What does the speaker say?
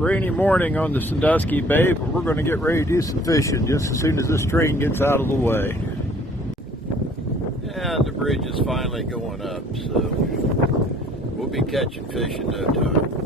Rainy morning on the Sandusky Bay, but we're going to get ready to do some fishing just as soon as this train gets out of the way. And the bridge is finally going up, so we'll be catching fish in no time.